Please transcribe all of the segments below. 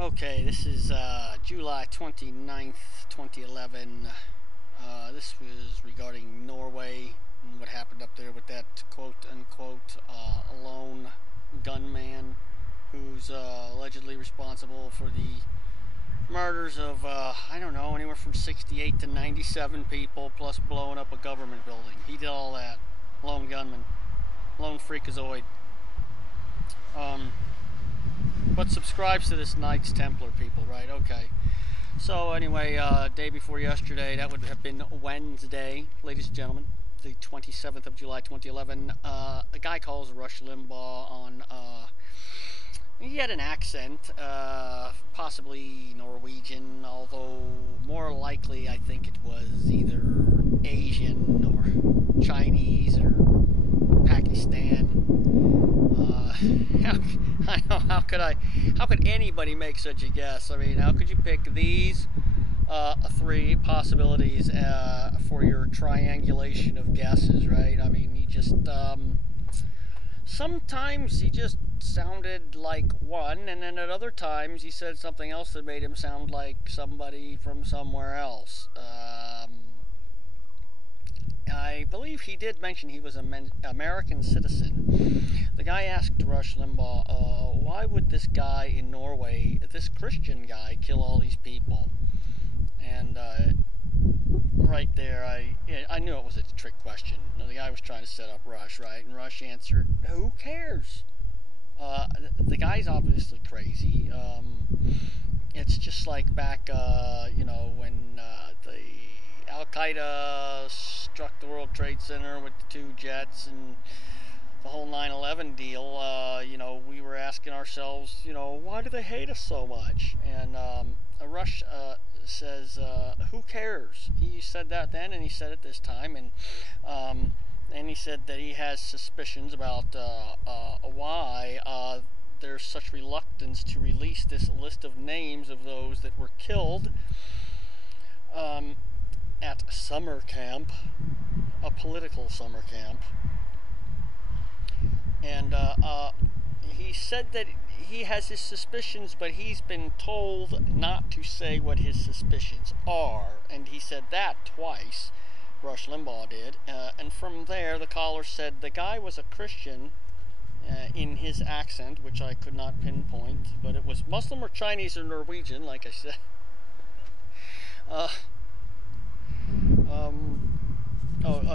Okay, this is July 29th, 2011. This was regarding Norway and what happened up there with that quote-unquote lone gunman who's allegedly responsible for the murders of, I don't know, anywhere from 68 to 97 people, plus blowing up a government building. He did all that. Lone gunman. Lone freakazoid. But subscribes to this Knights Templar people, right? Okay. So anyway, day before yesterday, that would have been Wednesday, ladies and gentlemen, the 27th of July, 2011. A guy calls Rush Limbaugh on. He had an accent, possibly Norwegian, although more likely I think it was either Asian or Chinese or Pakistan. I know, how could anybody make such a guess? I mean, how could you pick these three possibilities for your triangulation of guesses, right? I mean, sometimes he just sounded like one, and then at other times he said something else that made him sound like somebody from somewhere else. I believe he did mention he was an American citizen. The guy asked Rush Limbaugh, why would this guy in Norway, this Christian guy, kill all these people? And right there, I knew it was a trick question. The guy was trying to set up Rush, right? And Rush answered, who cares? The guy's obviously crazy. It's just like back, when the Al-Qaeda struck the World Trade Center with the two jets and the whole 9/11 deal. We were asking ourselves, why do they hate us so much? And Rush says, who cares? He said that then, and he said it this time, and he said that he has suspicions about why there's such reluctance to release this list of names of those that were killed at summer camp, a political summer camp. And he said that he has his suspicions, but he's been told not to say what his suspicions are. And he said that twice, Rush Limbaugh did. And from there, the caller said the guy was a Christian in his accent, which I could not pinpoint, but it was Muslim or Chinese or Norwegian, like I said.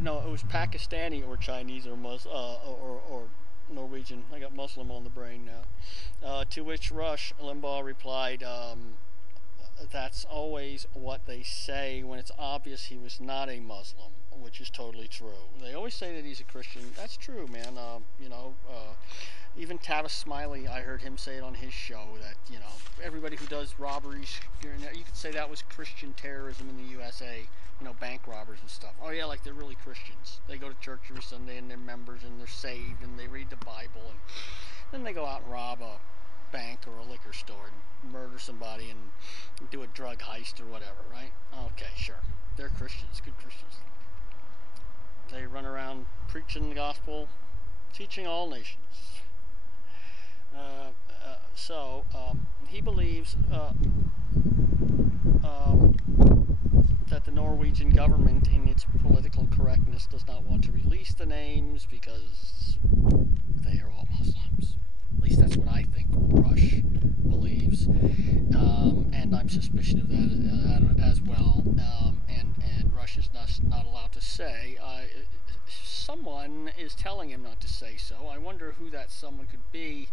No, it was Pakistani or Chinese or or Norwegian. I got Muslim on the brain now. To which Rush Limbaugh replied, that's always what they say when it's obvious he was not a Muslim, which is totally true. They always say that he's a Christian. That's true, man. Even Tavis Smiley, I heard him say it on his show that, everybody who does robberies, you could say that was Christian terrorism in the USA, bank robbers and stuff. Oh yeah, like they're really Christians. They go to church every Sunday and they're members and they're saved and they read the Bible, and then they go out and rob a bank or a liquor store and murder somebody and do a drug heist or whatever, right? Okay, sure. They're Christians, good Christians. They run around preaching the gospel, teaching all nations. So he believes that the Norwegian government, in its political correctness, does not want to release the names because they are all Muslims. At least that's what I think Rush believes, and I'm suspicious of that as well. And Rush is not allowed to say. Someone is telling him not to say so. I wonder who that someone could be.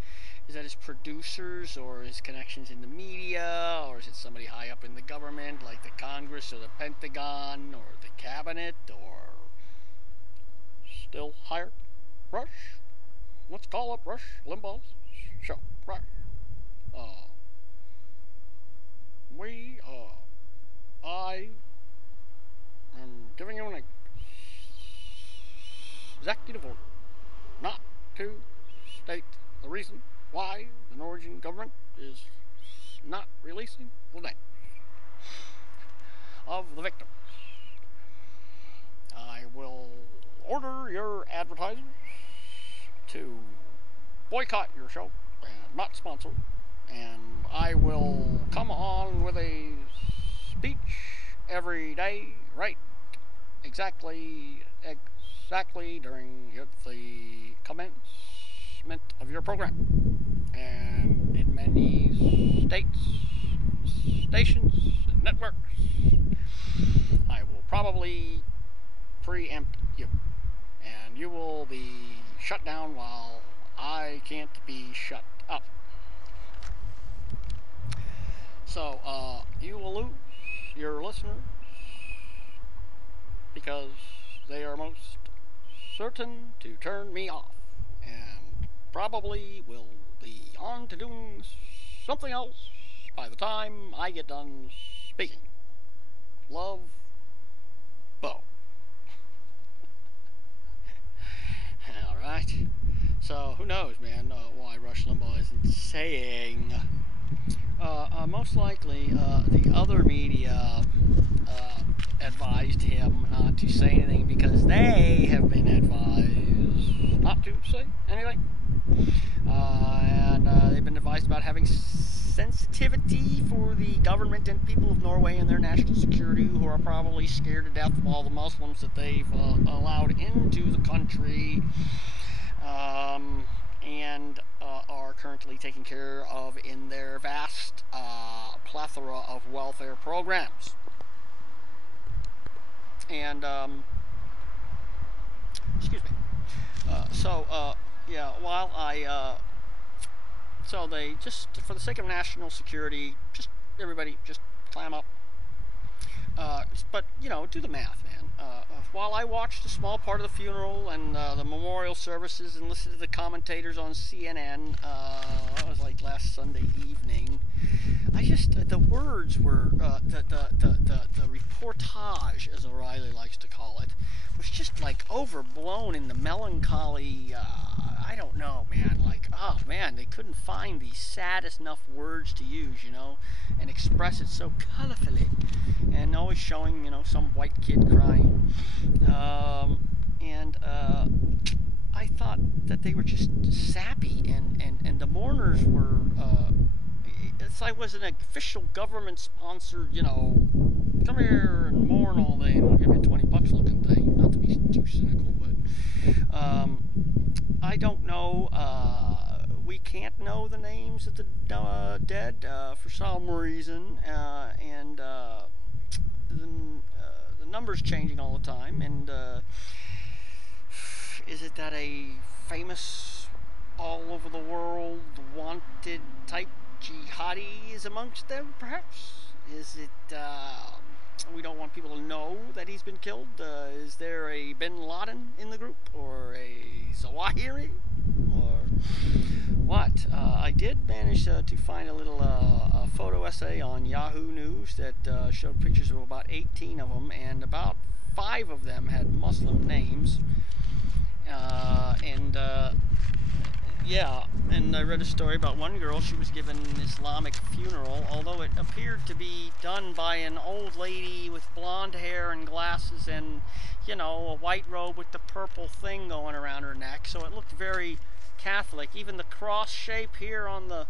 Is that his producers or his connections in the media, or is it somebody high up in the government like the Congress or the Pentagon or the cabinet, or still higher? Rush? Let's call up Rush Limbaugh's show. Rush. I am giving you an executive order not to state the reason why the Norwegian government is not releasing the names of the victims. I will order your advertisers to boycott your show and not sponsor and I will come on with a speech every day, right? Exactly during the commencement of your program. And in many states, stations, and networks, I will probably preempt you. And you will be shut down while I can't be shut up. So, you will lose your listeners because they are most certain to turn me off and probably will be on to doing something else by the time I get done speaking. Love, Bo. Alright. So, who knows, man, why Rush Limbaugh isn't saying. Most likely, the other media advised him not to say anything because they have been advised not to say anything. And they've been advised about having sensitivity for the government and people of Norway and their national security, who are probably scared to death of all the Muslims that they've allowed into the country. And are currently taken care of in their vast plethora of welfare programs. And, excuse me. While so they just, for the sake of national security, just everybody just clam up. But, do the math, man. While I watched a small part of the funeral and the memorial services and listened to the commentators on CNN, that was like last Sunday evening, the words were, the reportage, as O'Reilly likes to call it, was just like overblown in the melancholy, I don't know, man, like, oh man, they couldn't find the saddest enough words to use, and express it so colorfully, and always showing, some white kid crying, I thought that they were just sappy, and the mourners were, it's like it was an official government-sponsored, come here and mourn all day, and we'll give you $20 looking thing. Not to be too cynical, but I don't know. We can't know the names of the dead for some reason, and the numbers changing all the time. And is it that a famous, all over the world, wanted type jihadi is amongst them, perhaps? Is it, we don't want people to know that he's been killed? Is there a bin Laden in the group? Or a Zawahiri? Or what? I did manage to find a little photo essay on Yahoo News that showed pictures of about 18 of them, and about 5 of them had Muslim names. And I read a story about one girl. She was given an Islamic funeral, although it appeared to be done by an old lady with blonde hair and glasses and, a white robe with the purple thing going around her neck. So it looked very Catholic. Even the cross shape here on the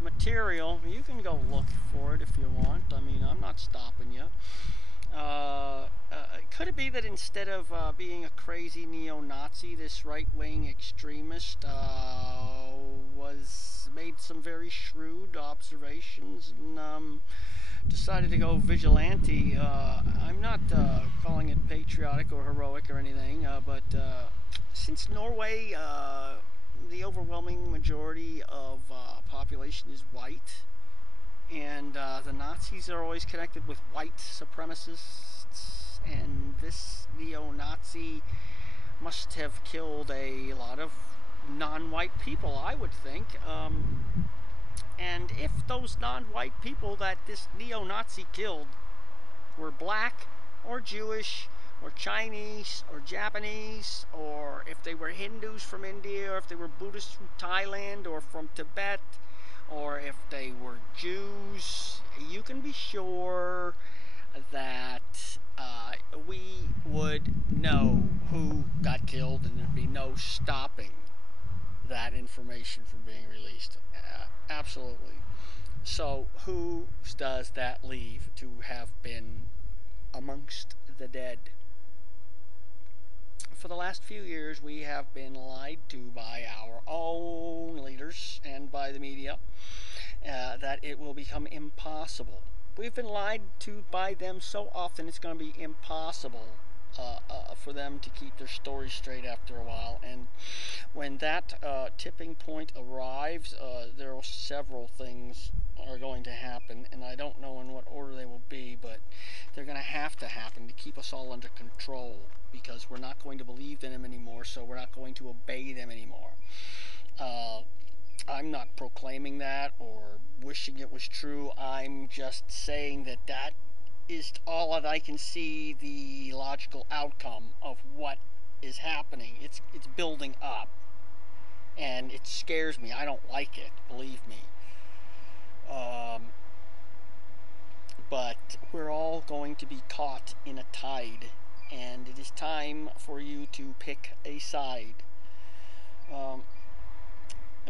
material, you can go look for it if you want. I mean, I'm not stopping you. Could it be that instead of being a crazy neo-Nazi, this right-wing extremist made some very shrewd observations and decided to go vigilante? I'm not calling it patriotic or heroic or anything, but since Norway, the overwhelming majority of population is white, and the Nazis are always connected with white supremacists, and this neo-Nazi must have killed a lot of non-white people, I would think. And if those non-white people that this neo-Nazi killed were black or Jewish or Chinese or Japanese, or if they were Hindus from India, or if they were Buddhists from Thailand or from Tibet, or if they were Jews, you can be sure that we would know who got killed, and there'd be no stopping that information from being released. Absolutely. So who does that leave to have been amongst the dead? For the last few years, we have been lied to by our own leaders and by the media that it will become impossible. We've been lied to by them so often it's going to be impossible for them to keep their story straight after a while. And when that tipping point arrives, there are several things are going to happen, and I don't know in what order they will be, but they're going to happen to keep us all under control, because we're not going to believe in them anymore, so we're not going to obey them anymore. I'm not proclaiming that or wishing it was true. I'm just saying that that is all that I can see the logical outcome of what is happening. It's building up, and it scares me. I don't like it, believe me. But we're all going to be caught in a tide, and it is time for you to pick a side.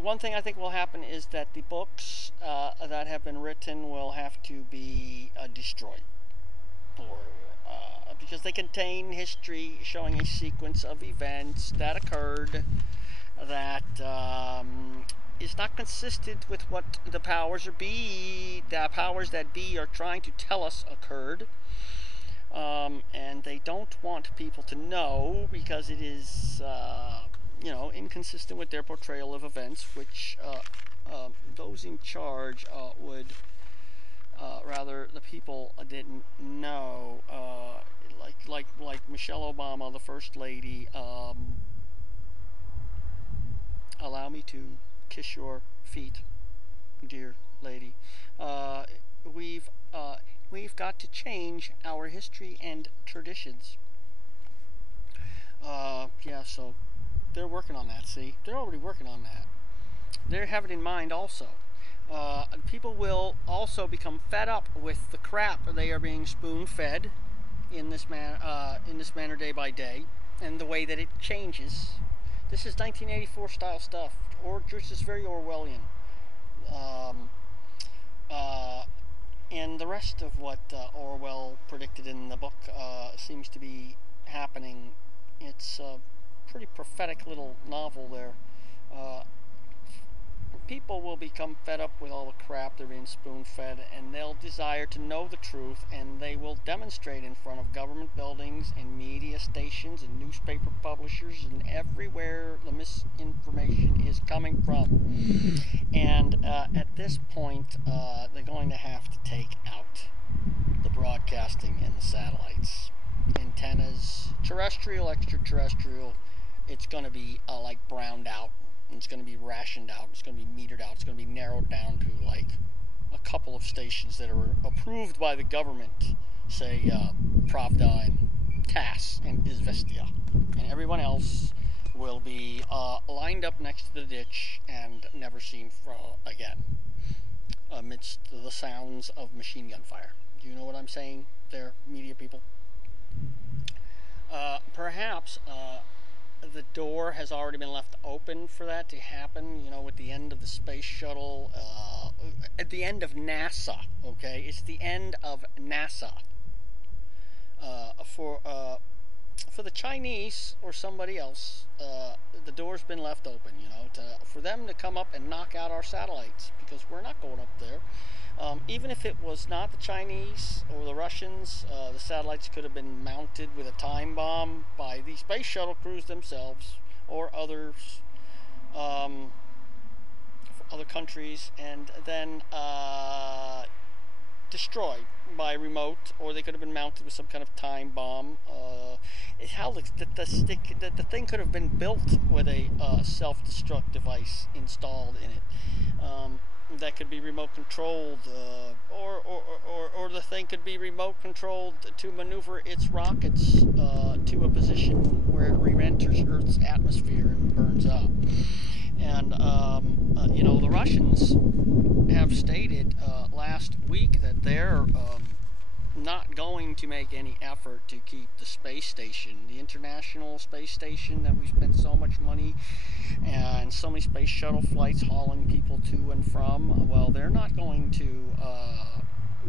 One thing I think will happen is that the books that have been written will have to be destroyed, or because they contain history showing a sequence of events that occurred that is not consistent with what the powers that be are trying to tell us occurred. And they don't want people to know because it is inconsistent with their portrayal of events, which those in charge would rather the people didn't know. Like Michelle Obama, the First Lady. Allow me to kiss your feet, dear lady. We've got to change our history and traditions. So they're working on that. See, they're already working on that. They have it in mind also. People will also become fed up with the crap they are being spoon-fed in this manner day by day, and the way that it changes. This is 1984 style stuff, or just is very Orwellian. And the rest of what Orwell predicted in the book seems to be happening. It's a pretty prophetic little novel there. People will become fed up with all the crap they're being spoon-fed, and they'll desire to know the truth, and they will demonstrate in front of government buildings and media stations and newspaper publishers and everywhere the misinformation is coming from. And at this point, they're going to have to take out the broadcasting and the satellites. Antennas, terrestrial, extraterrestrial, it's going to be like browned out. It's going to be rationed out. It's going to be metered out. It's going to be narrowed down to like a couple of stations that are approved by the government, say Pravda and TASS and Izvestia, and everyone else will be lined up next to the ditch and never seen again, amidst the sounds of machine gun fire. Do you know what I'm saying there, media people? Perhaps the door has already been left open for that to happen, with the end of the space shuttle, at the end of NASA, okay? It's the end of NASA. For the Chinese or somebody else, the door's been left open, for them to come up and knock out our satellites, because we're not going up there. Even if it was not the Chinese or the Russians, the satellites could have been mounted with a time bomb by the space shuttle crews themselves or others, other countries, and then destroyed by remote, or they could have been mounted with some kind of time bomb. The thing could have been built with a self-destruct device installed in it. That could be remote controlled, or the thing could be remote controlled to maneuver its rockets to a position where it re-enters Earth's atmosphere and burns up. And the Russians have stated last week that their not going to make any effort to keep the space station, the International Space Station that we spent so much money and so many space shuttle flights hauling people to and from. Well, they're not going to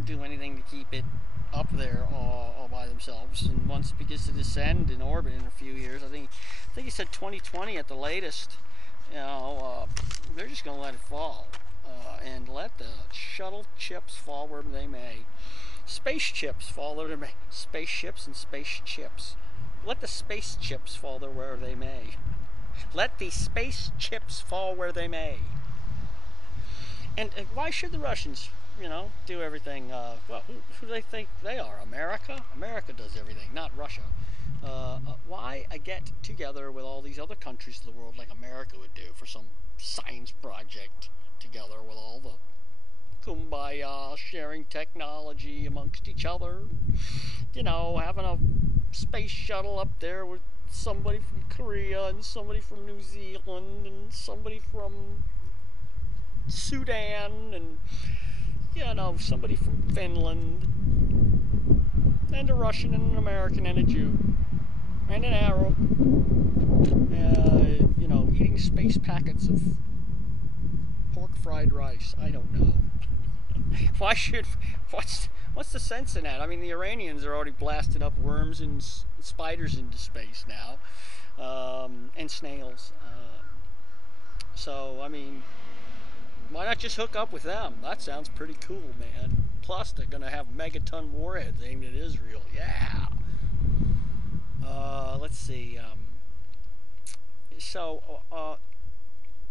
do anything to keep it up there all by themselves. And once it begins to descend in orbit in a few years, I think he said 2020 at the latest. They're just going to let it fall and let the shuttle chips fall where they may. Space chips fall where they may. Spaceships and space chips. Let the space chips fall there where they may. Let the space chips fall where they may. And why should the Russians, do everything? Well, who do they think they are? America? America does everything, not Russia. Why get together with all these other countries of the world like America would do for some science project together with all the kumbaya, sharing technology amongst each other, having a space shuttle up there with somebody from Korea and somebody from New Zealand and somebody from Sudan and somebody from Finland and a Russian and an American and a Jew and an Arab, eating space packets of pork fried rice. I don't know. What's the sense in that? I mean, the Iranians are already blasting up worms and spiders into space now, and snails. So, I mean, why not just hook up with them? That sounds pretty cool, man. Plus, they're going to have megaton warheads aimed at Israel. Yeah. Let's see.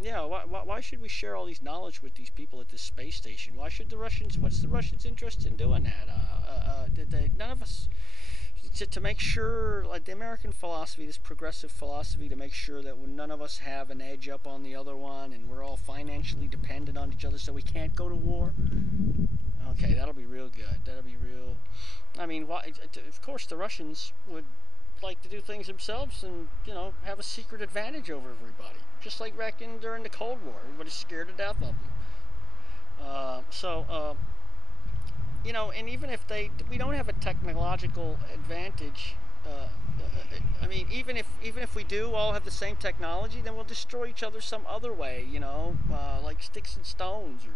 Why should we share all these knowledge with these people at this space station? Why should the Russians? What's the Russians' interest in doing that? None of us. To make sure, like the American philosophy, this progressive philosophy, to make sure that none of us have an edge up on the other one, and we're all financially dependent on each other, so we can't go to war. Okay, that'll be real good. That'll be real. I mean, of course, the Russians would like to do things themselves and have a secret advantage over everybody, just like back during the Cold War. Everybody's scared to death of them. And even if we don't have a technological advantage. I mean, even if we do all have the same technology, then we'll destroy each other some other way. Like sticks and stones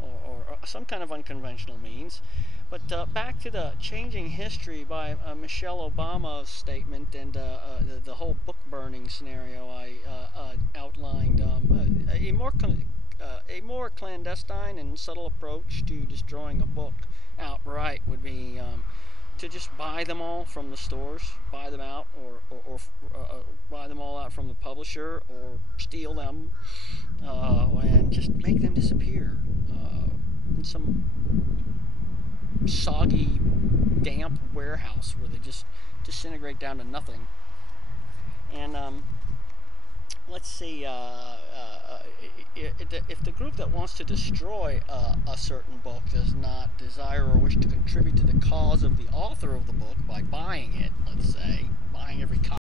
or some kind of unconventional means. But back to the changing history by Michelle Obama's statement and the whole book burning scenario I outlined. A more clandestine and subtle approach to destroying a book outright would be to just buy them all from the stores, buy them out, or buy them all out from the publisher, or steal them and just make them disappear in some soggy, damp warehouse where they just disintegrate down to nothing. And let's see, if the group that wants to destroy a certain book does not desire or wish to contribute to the cause of the author of the book by buying it, let's say, buying every copy